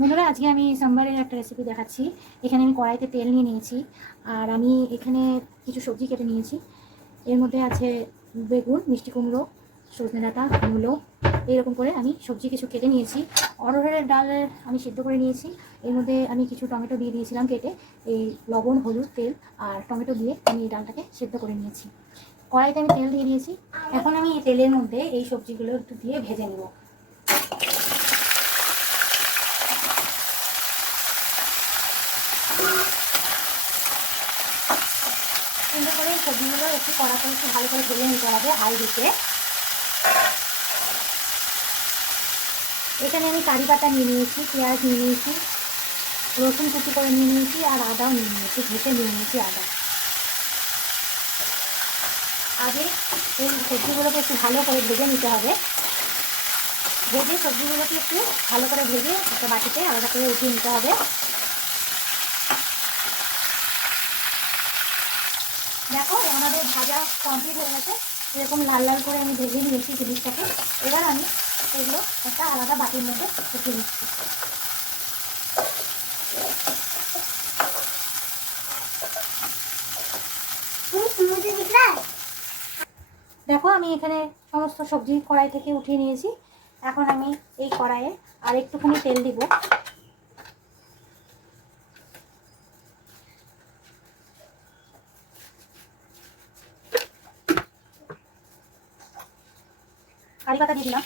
বন্ধুরা, আজকে আমি সাম্বারের একটা রেসিপি দেখাচ্ছি। এখানে আমি কড়াইতে তেল নিয়ে নিয়েছি, আর আমি এখানে কিছু সবজি কেটে নিয়েছি। এর মধ্যে আছে বেগুন, মিষ্টি কুমড়ো, সজনে ডাঁটা, মূলো, এইরকম করে আমি সবজি কিছু কেটে নিয়েছি। অরহরের ডালের আমি সিদ্ধ করে নিয়েছি। এর মধ্যে আমি কিছু টমেটো দিয়ে দিয়েছিলাম কেটে। এই লবণ, হলুদ, তেল আর টমেটো দিয়ে আমি এই ডালটাকে সিদ্ধ করে নিয়েছি। কড়াইতে আমি তেল দিয়ে দিয়েছি। এখন আমি এই তেলের মধ্যে এই সবজিগুলো একটু দিয়ে ভেজে নেব। সুন্দর করে এই সবজিগুলো একটু কড়া করে একটু ভালো করে ভেজে নিতে হবে হাই হিটে। এখানে আমি কারি পাতা নিয়ে নিয়েছি, পেঁয়াজ নিয়ে নিয়েছি, রসুন কুচি করে নিয়ে নিয়েছি, আর আদাও নিয়ে নিয়েছি, ঘষে নিয়ে নিয়েছি আদা। আগে এই সবজিগুলোকে একটু ভালো করে ভেজে নিতে হবে। ভেজে সবজিগুলোকে একটু ভালো করে ভেজে একটা বাটিতে আলাদা করে উঠিয়ে নিতে হবে। দেখো, আমাদের ভাজা কমপ্লিট হয়ে গেছে। এরকম লাল লাল করে আমি ভেজে নিয়েছি জিনিসটাকে। এবার আমি এগুলো একটা আলাদা বাটির মধ্যে উঠিয়ে নিচ্ছি। দেখো, আমি এখানে সমস্ত সবজি কড়াই থেকে উঠিয়ে নিয়েছি। এখন আমি এই কড়াইয়ে আর একটুখানি তেল দিব। কারি পাতা দিয়ে দিলাম,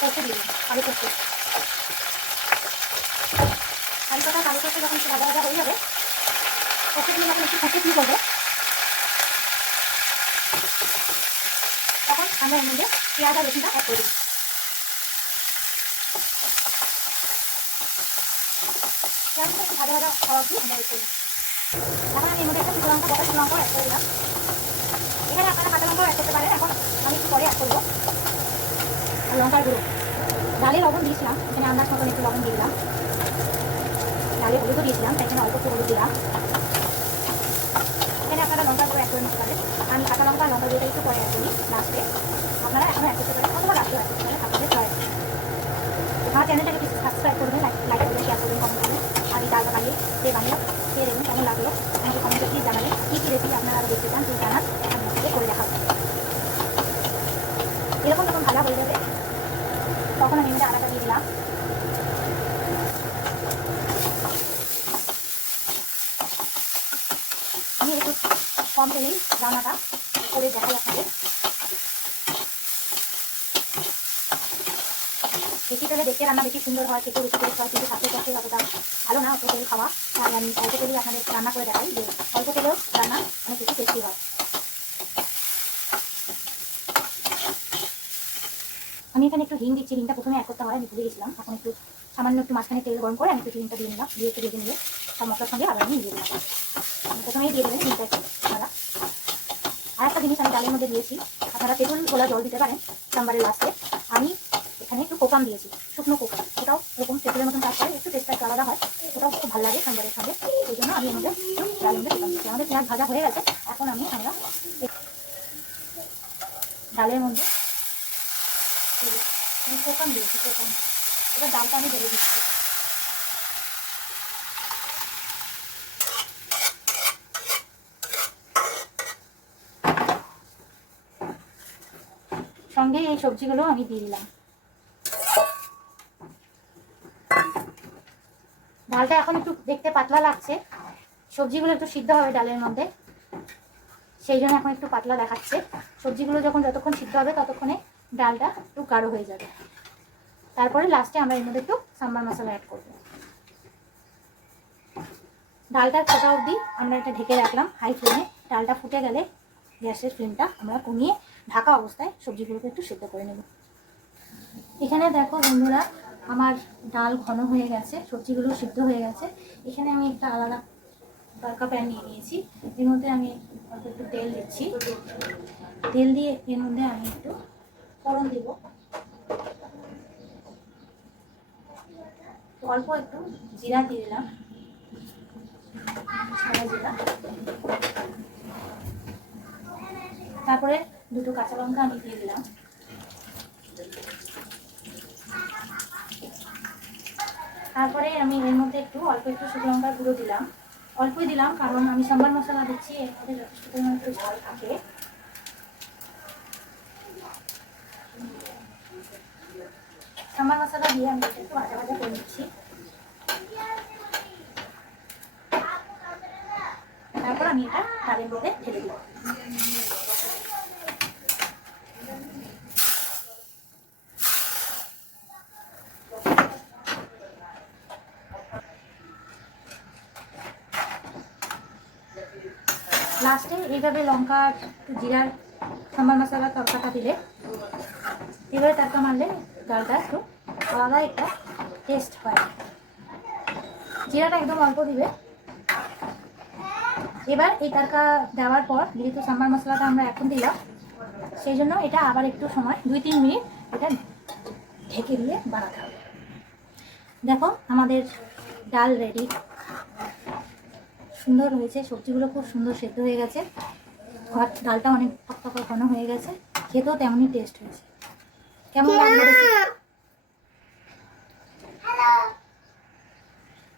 পোস্ত দিয়ে দিলাম, কারি পোস্ত। কারি পাতা কারি পোস্ত যখন একটু ভাজা ভাজা হয়ে যাবে, পোস্ত দিয়ে যখন একটু ফুটে দিয়ে করবে, তখন আমরা এর মধ্যে পেঁয়াজ আর রসুনটা অ্যাড করে দিই। পেঁয়াজটা একটু ভাজা ভাজা হওয়া দিয়ে আমরা অ্যাড করবো। এখন আমি এর মধ্যে একটা শুকনো লঙ্কা, গোটা শুকনো লঙ্কা অ্যাড করে দিলাম। এখানে আপনারা কাঁচা লঙ্কাও অ্যাড করতে পারেন, এখন আমি একটু পরে অ্যাড করবো। আর লঙ্কার গুঁড়ো, ডালে লবণ দিয়েছিলাম, এখানে আন্দাজ মতন একটু লবণ দিয়ে দিলাম। ডালে হলুদও দিয়েছিলাম, তাই এখানে অল্প একটু হলুদ দিলাম। এখানে আপনারা লঙ্কার গুঁড়ো অ্যাড করে নিতে পারেন। আমি কাঁচা লঙ্কা আর লঙ্কার গুঁড়োটা একটু পরে অ্যাড করি লাস্টে। আপনারা এখনও অ্যাড করতে পারেন, অথবা লাস্টেও অ্যাড করতে পারেন, আপনাদের চয়েস। আমার চ্যানেলটাকে প্লিজ সাবস্ক্রাইব করবেন, লাইক করবেন, শেয়ার করবেন, কমেন্ট করবেন। আর এই ডালটা বানিয়ে খেয়ে দেখুন কেমন লাগলো। আমাকে কমেন্টে প্লিজ জানাবেন কী কী রেসিপি আপনারা আরও দেখতে চান, প্লিজ জানান, আমি আপনাদের করে দেখাবো। এরকম যখন ভাজা হয়ে যাবে, তখন আমি এখানে আদাটা দিয়ে দিলাম। আমি একটু কম তেলেই রান্নাটা করে দেখাই আপনাদের। বেশি তেলে দেখতে রান্না বেশি সুন্দর হয়, খেতে বেশি টেস্ট হয়, কিন্তু স্বাস্থ্যের পক্ষে অতটা ভালো না অত তেল খাওয়া। তাই আমি অল্প তেলেই আপনাদের রান্না করে দেখাই, যে অল্প তেলেও রান্না অনেক বেশি টেস্টি হয়। আমি এখানে একটু হিং দিচ্ছি। হিংটা প্রথমে অ্যাড করতে হয়, আমি ভুলে গেছিলাম। এখন একটু সামান্য একটু মাঝখানে তেল গরম করে আমি একটু হিংটা দিয়ে নিলাম, দিয়ে একটু ভেজে নিয়ে সব মশলার সঙ্গে আবার আমি দিয়ে দিলাম। প্রথমেই দিয়ে দেবেন হিংটা একটু আপনারা। আর একটা জিনিস আমি ডালের মধ্যে দিয়েছি, আপনারা তেঁতুল গোলা জল দিতে পারেন সাম্বারের লাস্টে। আমি এখানে একটু কোকাম দিয়েছি, শুকনো কোকাম। ওটাও এরকম তেঁতুলের মতন কাজ করে, একটু টেস্টটা একটু আলাদা হয়, ওটাও খুব ভালো লাগে সাম্বারের সঙ্গে। সেই জন্য আমি এর মধ্যে ডালের মধ্যে কোকাম দিচ্ছি। আমাদের পেঁয়াজ ভাজা হয়ে গেছে, এখন আমরা ডালের মধ্যে কোকাম দিয়েছি, কোকাম। এবার ডালটা আমি ঢেলে দিচ্ছি। সঙ্গে এই সবজিগুলো আমি দিয়ে দিলাম। ডালটা এখন একটু দেখতে পাতলা লাগছে, সবজিগুলো একটু সিদ্ধ হবে ডালের মধ্যে, সেই জন্য এখন একটু পাতলা দেখাচ্ছে। সবজিগুলো যতক্ষণ সিদ্ধ হবে ততক্ষণে ডালটা একটু গাঢ় হয়ে যাবে। তারপরে লাস্টে আমরা এর মধ্যে একটু সাম্বার মশলা অ্যাড করব। ডালটা ফোটা অবধি আমরা এটা ঢেকে রাখলাম হাই ফ্লেমে। ডালটা ফুটে গেলে গ্যাসের ফ্লেমটা আমরা কমিয়ে ঢাকা অবস্থায় সবজিগুলোকে একটু সিদ্ধ করে নেব। এখানে দেখো বন্ধুরা, আমার ডাল ঘন হয়ে গেছে, সবজিগুলো সিদ্ধ হয়ে গেছে। এখানে আমি একটা আলাদা তড়কা প্যান নিয়ে নিয়েছি। এর মধ্যে আমি অল্প একটু তেল দিচ্ছি। তেল দিয়ে এর মধ্যে আমি একটু ফোড়ন দেব, অল্প একটু জিরা দিয়ে দিলাম, সাদা জিরা। তারপরে দুটো কাঁচা লঙ্কা আমি দিয়ে দিলাম। তারপরে আমি এর মধ্যে অল্প একটু শুকনো লঙ্কার গুঁড়ো দিলাম, অল্পই দিলাম কারণ আমি সাম্বার মশলা দিচ্ছি, এর মধ্যে যথেষ্ট পরিমাণে একটু ঝাল থাকে। সাম্বার মশলা দিয়ে আমি একটু ভাজা ভাজা করে নিচ্ছি। তারপর আমি এটা ডালের মধ্যে ঢেলে দিব। লাস্টে এইভাবে লঙ্কা জিরার সাম্বার মশলার তরকাটা দিলে, এবারে তরকা মারলে ডালটা একটু আলাদা একটা টেস্ট হয়। জিরাটা একদম অল্প দিবে। এবার এই তরকা দেওয়ার পর যেহেতু সাম্বার মশলাটা আমরা এখন দিলাম, সেই জন্য এটা আবার একটু সময় 2-3 মিনিট এটা ঢেকে দিয়ে বানাতে হবে। দেখো আমাদের ডাল রেডি, সুন্দর হয়েছে, সবজিগুলো খুব সুন্দর সেদ্ধ হয়ে গেছে, ডালটা অনেক টকটক ঘন হয়ে গেছে, খেতেও তেমনই টেস্ট হয়েছে। কেমন লাগলো?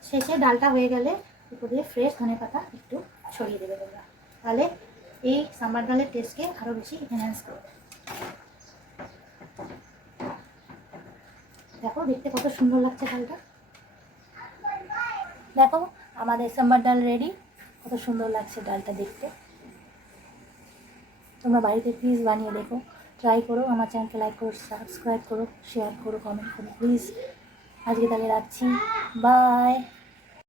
শেষে ডালটা হয়ে গেলে উপর দিয়ে ফ্রেশ ধনেপাতা একটু ছড়িয়ে দেবে তোমরা, তাহলে এই সাম্বার ডালের টেস্টকে আরও বেশি এনহ্যান্স করবে। দেখো দেখতে কত সুন্দর লাগছে ডালটা। দেখো আমাদের সাম্বার ডাল রেডি, কত সুন্দর লাগছে ডালটা দেখতে। তোমরা বাড়িতে প্লিজ বানিয়ে দেখো, ট্রাই করো, আমার চ্যানেলকে লাইক করো, সাবস্ক্রাইব করো, শেয়ার করো, কমেন্ট করো প্লিজ। আজকে তাহলে রাখছি, বাই।